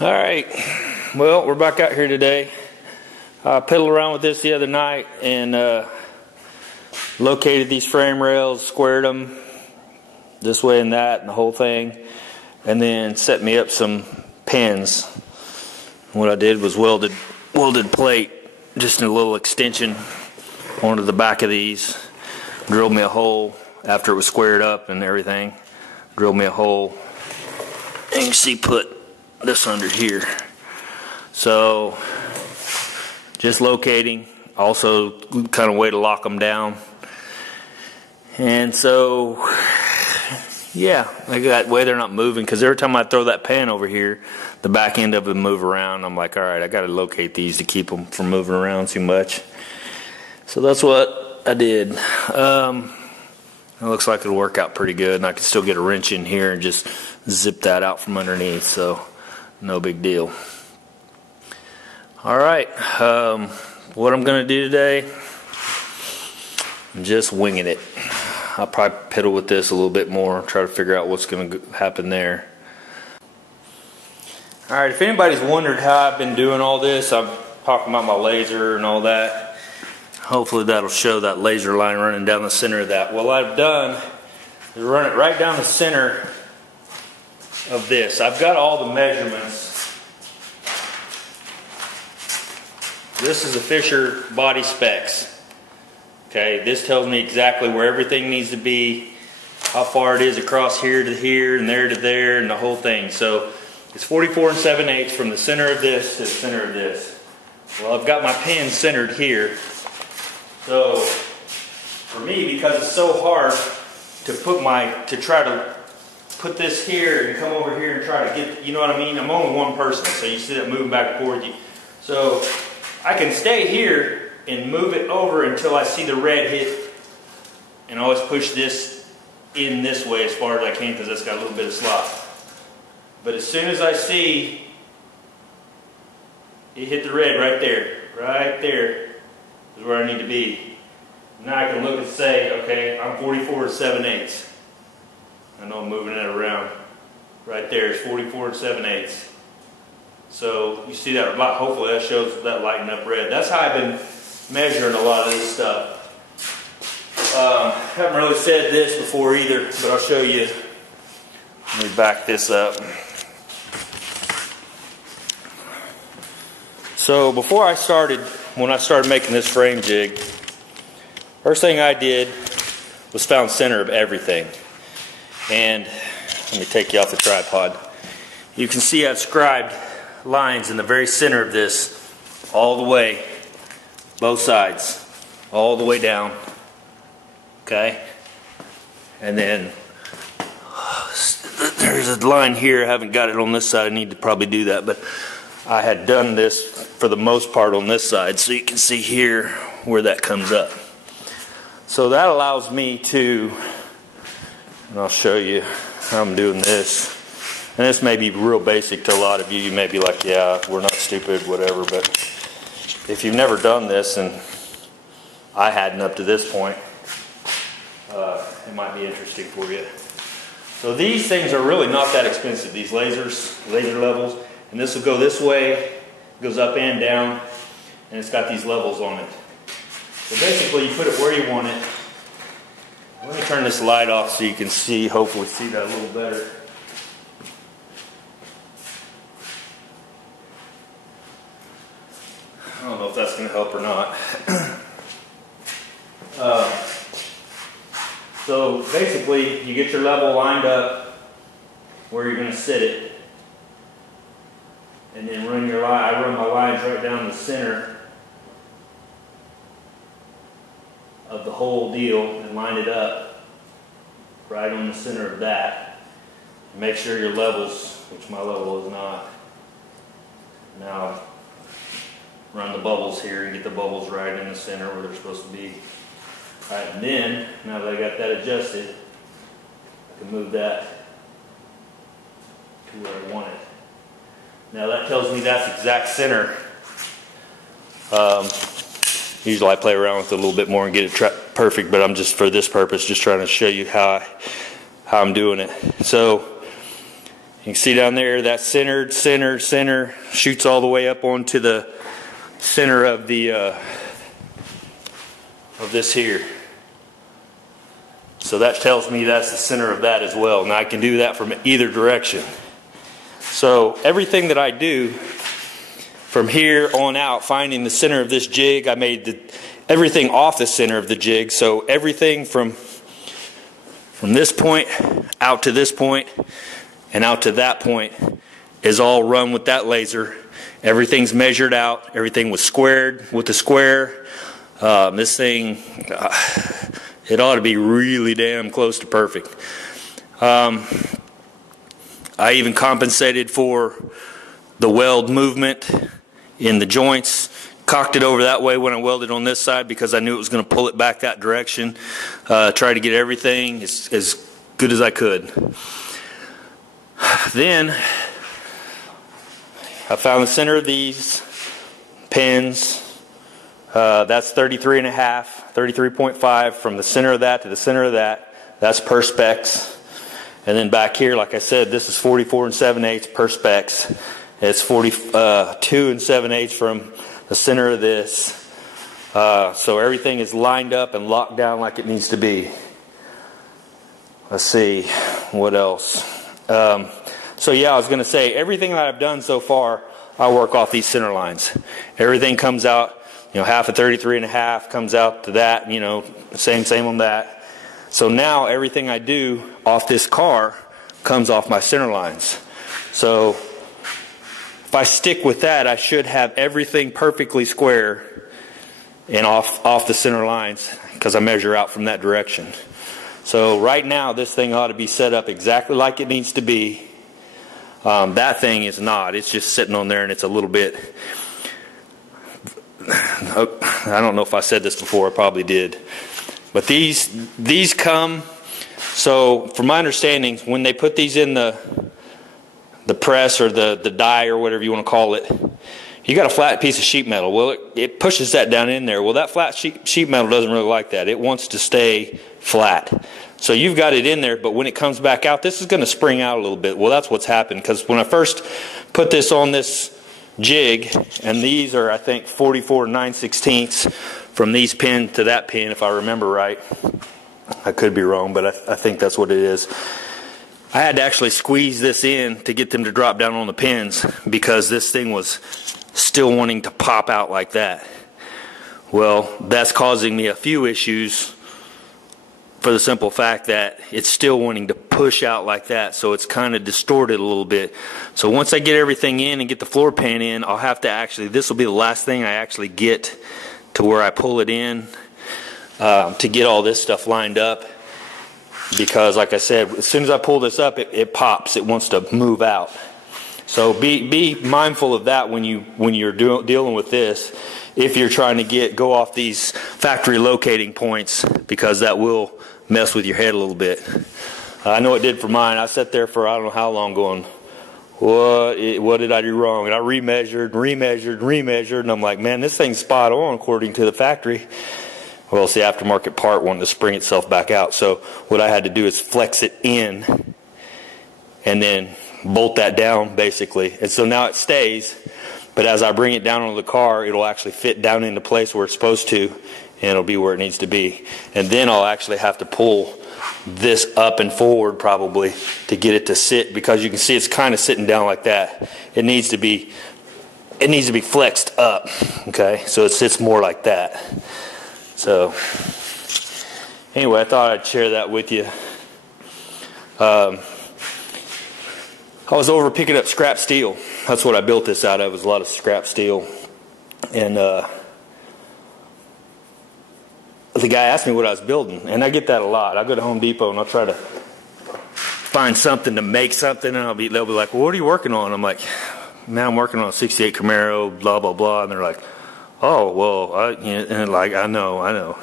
Alright, well, we're back out here today. I piddled around with this the other night and located these frame rails, squared them this way and that and the whole thing, and then set me up some pins. What I did was welded plate, just a little extension onto the back of these, drilled me a hole after it was squared up and everything, drilled me a hole, and you can see put this under here. So just locating, also kind of way to lock them down. And so yeah, like that way they're not moving, because every time I throw that pan over here, the back end of them move around. I'm like, all right, I got to locate these to keep them from moving around too much. So that's what I did. It looks like it'll work out pretty good, and I can still get a wrench in here and just zip that out from underneath, so no big deal. Alright, what I'm going to do today, I'm just winging it. I'll probably piddle with this a little bit more, try to figure out what's going to happen there. Alright, if anybody's wondered how I've been doing all this, I'm talking about my laser and all that. Hopefully that'll show that laser line running down the center of that. What I've done is run it right down the center of this. I've got all the measurements. This is a Fisher body specs. Okay, this tells me exactly where everything needs to be, how far it is across here to here and there to there and the whole thing. So it's 44 7/8 from the center of this to the center of this. Well, I've got my pin centered here. So for me, because it's so hard to try to put this here and come over here and try to get, you know what I mean? I'm only one person, so you see that moving back and forth. So I can stay here and move it over until I see the red hit, and always push this in this way as far as I can, because that's got a little bit of slop. But as soon as I see it hit the red right there is where I need to be. Now I can look and say, okay, I'm 44 7/8. I know I'm moving it around. Right there is 44 7/8. So you see that, hopefully that shows that lighting up red. That's how I've been measuring a lot of this stuff. Haven't really said this before either, but I'll show you. Let me back this up. So before when I started making this frame jig, first thing I did was found center of everything. And let me take you off the tripod. You can see I've scribed lines in the very center of this, all the way, both sides, all the way down. Okay? And then there's a line here. I haven't got it on this side. I need to probably do that, but I had done this for the most part on this side, so you can see here where that comes up. So that allows me to, and I'll show you how I'm doing this. And this may be real basic to a lot of you. You may be like, yeah, we're not stupid, whatever. But if you've never done this, and I hadn't up to this point, it might be interesting for you. So these things are really not that expensive, these laser levels. And this will go this way, goes up and down, and it's got these levels on it. So basically you put it where you want it. Let me turn this light off so you can see, hopefully see that a little better. I don't know if that's going to help or not. So basically you get your level lined up where you're going to sit it, and then run your line. I run my lines right down the center of the whole deal and line it up right on the center of that. Make sure your levels, which my level is not. Now run the bubbles here and get the bubbles right in the center where they're supposed to be. Alright, and then, now that I got that adjusted, I can move that to where I want it. Now that tells me that's exact center. Usually I play around with it a little bit more and get it perfect, but I'm just, for this purpose, just trying to show you how I'm doing it. So can see down there that center shoots all the way up onto the center of the of this here. So that tells me that's the center of that as well. Now I can do that from either direction. So everything that I do from here on out, finding the center of this jig, I made everything off the center of the jig. So everything from this point out to this point and out to that point is all run with that laser. Everything's measured out. Everything was squared with the square. This thing, it ought to be really damn close to perfect. I even compensated for the weld movement in the joints. Cocked it over that way when I welded on this side because I knew it was going to pull it back that direction. Tried to get everything as good as I could. Then I found the center of these pins. That's 33.5, 33.5 from the center of that to the center of that. That's perspex. And then back here, like I said, this is 44 7/8 perspex. It's 42 7/8 from the center of this. So everything is lined up and locked down like it needs to be. Let's see, what else? So yeah, I was going to say, everything that I've done so far, I work off these center lines. Everything comes out, half of 33.5 comes out to that, same on that. So now everything I do off this car comes off my center lines. So if I stick with that, I should have everything perfectly square and off the center lines because I measure out from that direction. So right now this thing ought to be set up exactly like it needs to be. That thing is not. It's just sitting on there and it's a little bit, I don't know if I said this before, I probably did. But these come, so from my understanding, when they put these in the press or the die or whatever you want to call it, you got a flat piece of sheet metal. Well, it pushes that down in there. Well, that flat sheet metal doesn't really like that. It wants to stay flat. So you've got it in there, but when it comes back out, this is going to spring out a little bit. Well, that's what's happened, because when I first put this on this jig, and these are, I think, 44 9/16 from these pin to that pin, if I remember right. I could be wrong, but I think that's what it is. I had to actually squeeze this in to get them to drop down on the pins because this thing was still wanting to pop out like that. Well, that's causing me a few issues for the simple fact that it's still wanting to push out like that, so it's kind of distorted a little bit. So once I get everything in and get the floor pan in, I'll have to actually, this will be the last thing I actually get to where I pull it in to get all this stuff lined up, because like I said, as soon as I pull this up, it pops. It wants to move out. So be mindful of that when you're dealing with this, if you're trying to go off these factory locating points, because that will mess with your head a little bit. I know it did for mine. I sat there for I don't know how long going, what did I do wrong? And I remeasured, and I'm like, man, this thing's spot on according to the factory. Well, it's the aftermarket part wanting to spring itself back out. So what I had to do is flex it in and then bolt that down basically. And so now it stays, but as I bring it down onto the car, it'll actually fit down into place where it's supposed to, and it'll be where it needs to be. And then I'll actually have to pull this up and forward probably to get it to sit, because you can see it's kind of sitting down like that. It needs to be flexed up, okay? So it sits more like that. So anyway, I thought I'd share that with you. I was over picking up scrap steel. That's what I built this out of, was a lot of scrap steel. And the guy asked me what I was building, and I get that a lot. I go to Home Depot and I'll try to find something to make something, and they'll be like, well, what are you working on? I'm like, man, I'm working on a 68 Camaro, blah, blah, blah. And they're like, oh, well, I know.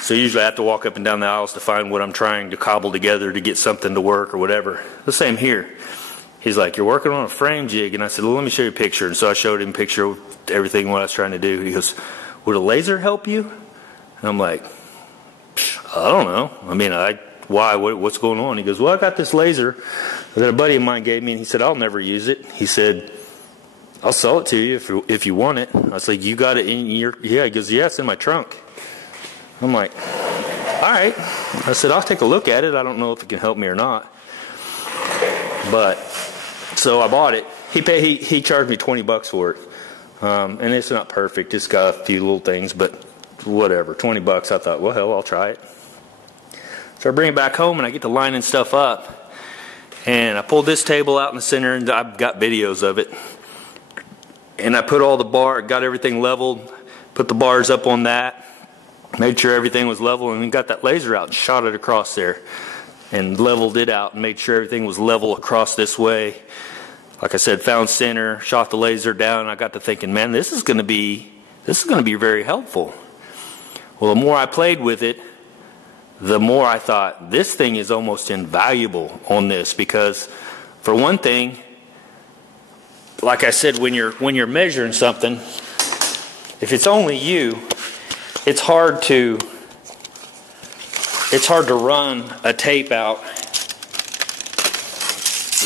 So usually I have to walk up and down the aisles to find what I'm trying to cobble together to get something to work or whatever. The same here. He's like, you're working on a frame jig? And I said, well, let me show you a picture. And so I showed him a picture of everything, what I was trying to do. He goes, would a laser help you? And I'm like, I don't know. I mean, why? What's going on? He goes, well, I got this laser that a buddy of mine gave me, and he said, I'll never use it. He said, I'll sell it to you if you want it. I was like, you got it in your, yeah. He goes, yeah, it's in my trunk. I'm like, all right. I said, I'll take a look at it. I don't know if it can help me or not. But, so I bought it. He charged me $20 for it. And it's not perfect. It's got a few little things, but whatever. $20. I thought, well, hell, I'll try it. So I bring it back home, and I get to lining stuff up. And I pulled this table out in the center, and I've got videos of it. And I put all the got everything leveled, put the bars up on that, made sure everything was level, and then got that laser out and shot it across there. And leveled it out and made sure everything was level across this way. Like I said, found center, shot the laser down, and I got to thinking, man, this is going to be very helpful. Well, the more I played with it, the more I thought, this thing is almost invaluable on this, because for one thing, like I said, when you're measuring something, if it's only you, it's hard to run a tape out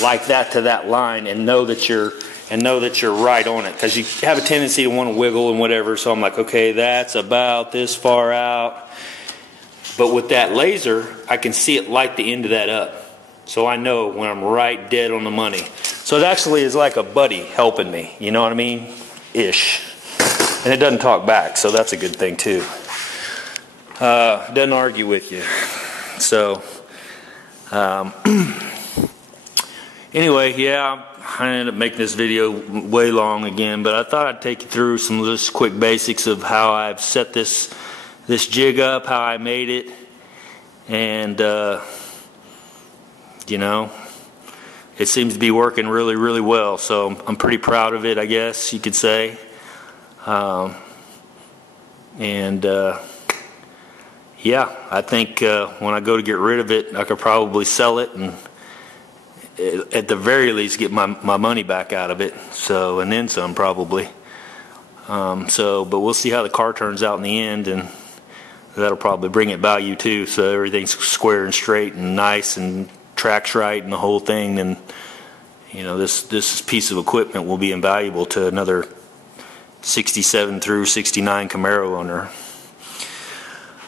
like that to that line and know that you're right on it, because you have a tendency to want to wiggle and whatever. So I'm like, okay, that's about this far out. But with that laser, I can see it light the end of that up, so I know when I'm right dead on the money. So it actually is like a buddy helping me, you know what I mean? Ish. And it doesn't talk back, so that's a good thing too. Doesn't argue with you. So, anyway, yeah, I ended up making this video way long again, but I thought I'd take you through some just quick basics of how I've set this jig up, how I made it, and you know, it seems to be working really, really well. So I'm pretty proud of it, I guess you could say. Yeah, I think when I go to get rid of it, I could probably sell it and at the very least get my money back out of it. So, and then some probably. But we'll see how the car turns out in the end, and that'll probably bring it value too. So everything's square and straight and nice and tracks right and the whole thing. And you know, this piece of equipment will be invaluable to another 67 through 69 Camaro owner.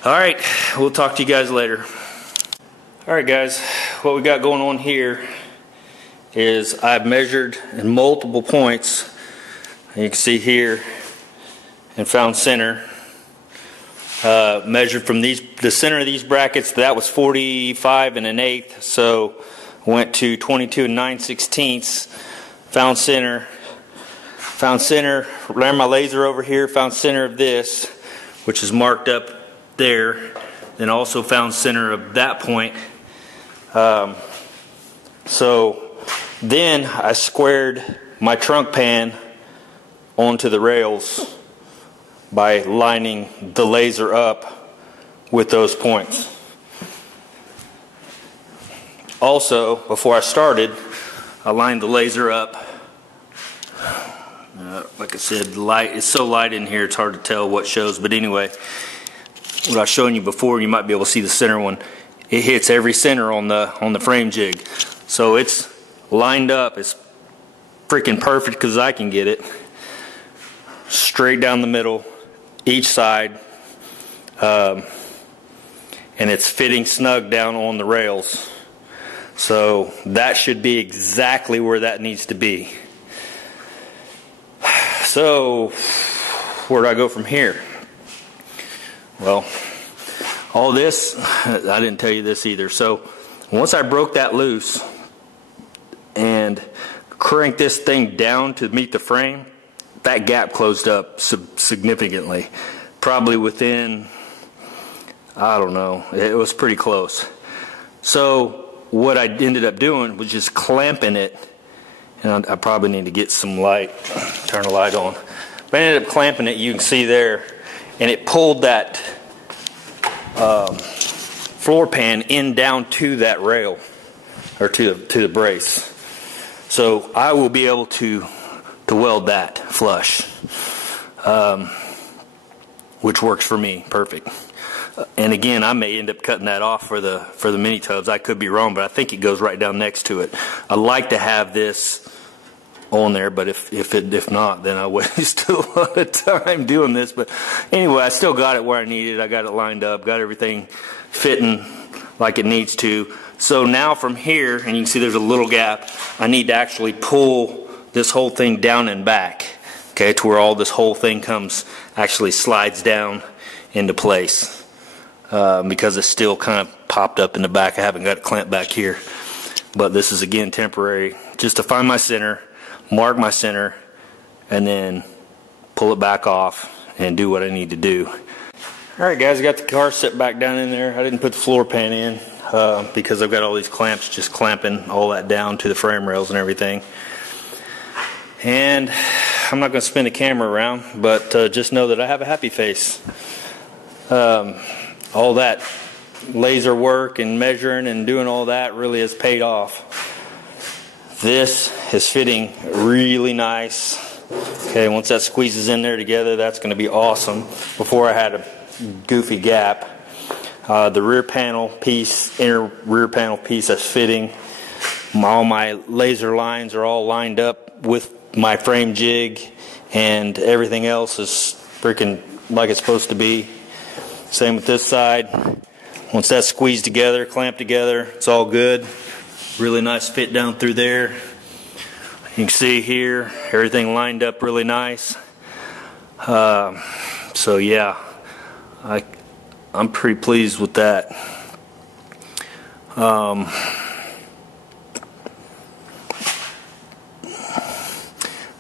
Alright, we'll talk to you guys later. Alright guys, what we got going on here is I've measured in multiple points. You can see here and found center. Measured from the center of these brackets, that was 45 1/8, so went to 22 9/16. Found center, ran my laser over here, found center of this, which is marked up there, then also found center of that point. So then I squared my trunk pan onto the rails by lining the laser up with those points. Also, before I started, I lined the laser up. Like I said, the light is so light in here it's hard to tell what shows, but anyway, what I was showing you before, you might be able to see the center one. It hits every center on the frame jig, so it's lined up. It's freaking perfect because I can get it straight down the middle, each side, and it's fitting snug down on the rails. So that should be exactly where that needs to be. So where do I go from here? Well, all this, I didn't tell you this either. So once I broke that loose and cranked this thing down to meet the frame, that gap closed up significantly. Probably within, I don't know, it was pretty close. So what I ended up doing was just clamping it, and I probably need to get some light, turn the light on. But I ended up clamping it, you can see there, and it pulled that floor pan in down to that rail, or to the brace. So I will be able to weld that flush, which works for me perfect. And again, I may end up cutting that off for the mini tubs. I could be wrong, but I think it goes right down next to it. I like to have this on there, but if not, then I waste a lot of time doing this. But anyway, I still got it where I need it. I got it lined up, got everything fitting like it needs to. So now from here, and you can see there's a little gap, I need to actually pull this whole thing down and back, okay, to where all this whole thing actually slides down into place, because it's still kind of popped up in the back. I haven't got it clamped back here, but this is again temporary, just to find my center, mark my center, and then pull it back off and do what I need to do. Alright guys, I got the car set back down in there. I didn't put the floor pan in because I've got all these clamps just clamping all that down to the frame rails and everything. And I'm not going to spin the camera around, but just know that I have a happy face. All that laser work and measuring and doing all that really has paid off. This is fitting really nice. Okay, once that squeezes in there together, that's going to be awesome. Before I had a goofy gap. The rear panel piece, inner rear panel piece, that's fitting. All my laser lines are all lined up with my frame jig, and everything else is freaking like it's supposed to be. Same with this side. Once that's squeezed together, clamped together, it's all good. Really nice fit down through there. You can see here, everything lined up really nice. So yeah, I'm pretty pleased with that.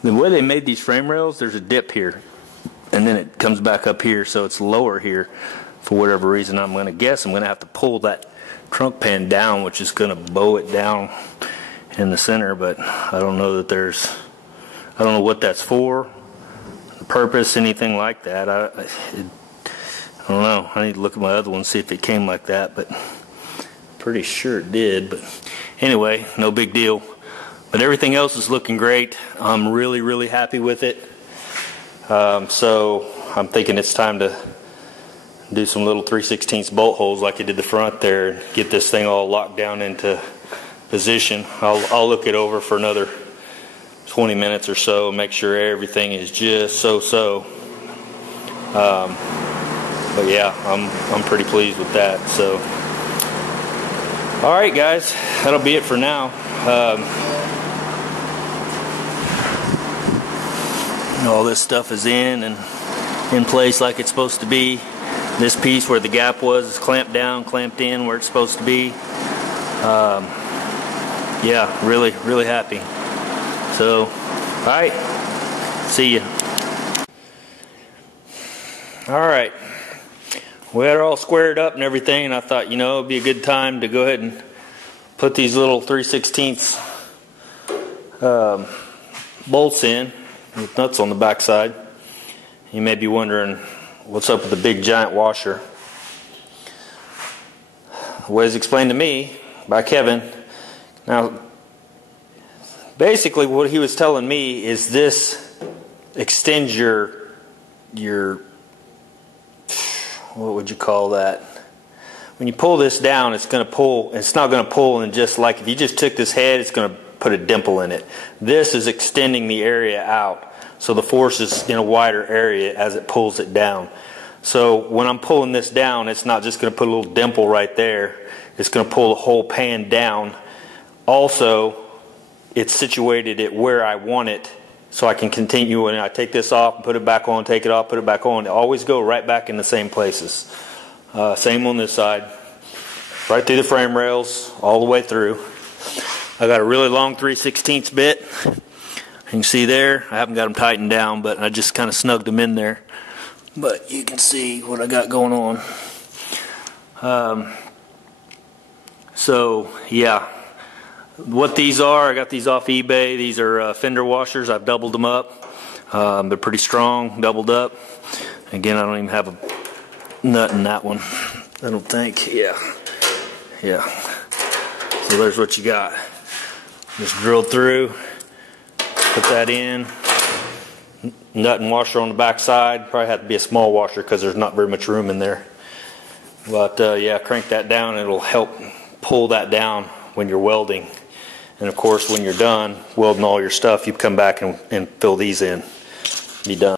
The way they made these frame rails, there's a dip here, and then it comes back up here, so it's lower here. For whatever reason, I'm going to guess I'm going to have to pull that trunk pan down, which is going to bow it down in the center, but I don't know that I don't know what that's for, the purpose, anything like that. I don't know. I need to look at my other one and see if it came like that, but pretty sure it did. But anyway, no big deal. But everything else is looking great. I'm really, really happy with it. So I'm thinking it's time to do some little 3/16 bolt holes like I did the front there, and get this thing all locked down into position. I'll look it over for another 20 minutes or so, make sure everything is just so. But yeah, I'm pretty pleased with that. So, all right, guys, that'll be it for now. All this stuff is in and in place like it's supposed to be. This piece where the gap was is clamped down, clamped in where it's supposed to be. Yeah, really, really happy. So, all right, see ya. All right. We had it all squared up and everything, and I thought, you know, it'd be a good time to go ahead and put these little 3/16 bolts in with nuts on the back side. You may be wondering what's up with the big giant washer. The way it's explained to me by Kevin. Now, basically what he was telling me is this extends your what would you call that? When you pull this down, it's going to pull. It's not going to pull in just like if you just took this head, it's going to put a dimple in it. This is extending the area out, so the force is in a wider area as it pulls it down. So when I'm pulling this down, it's not just going to put a little dimple right there. It's going to pull the whole pan down. Also, it's situated at where I want it, so I can continue when I take this off and put it back on, take it off, put it back on. They always go right back in the same places. Same on this side. Right through the frame rails, all the way through. I got a really long 3/16 bit. You can see there, I haven't got them tightened down, but I just kind of snugged them in there. But you can see what I got going on. So, yeah. What these are, I got these off eBay. These are fender washers. I've doubled them up. They're pretty strong, doubled up. Again, I don't even have a nut in that one, I don't think. Yeah. So there's what you got. Just drill through, put that in. Nut and washer on the back side. Probably have to be a small washer because there's not very much room in there. But yeah, crank that down and it'll help pull that down when you're welding. And of course, when you're done welding all your stuff, you come back and fill these in. Be done.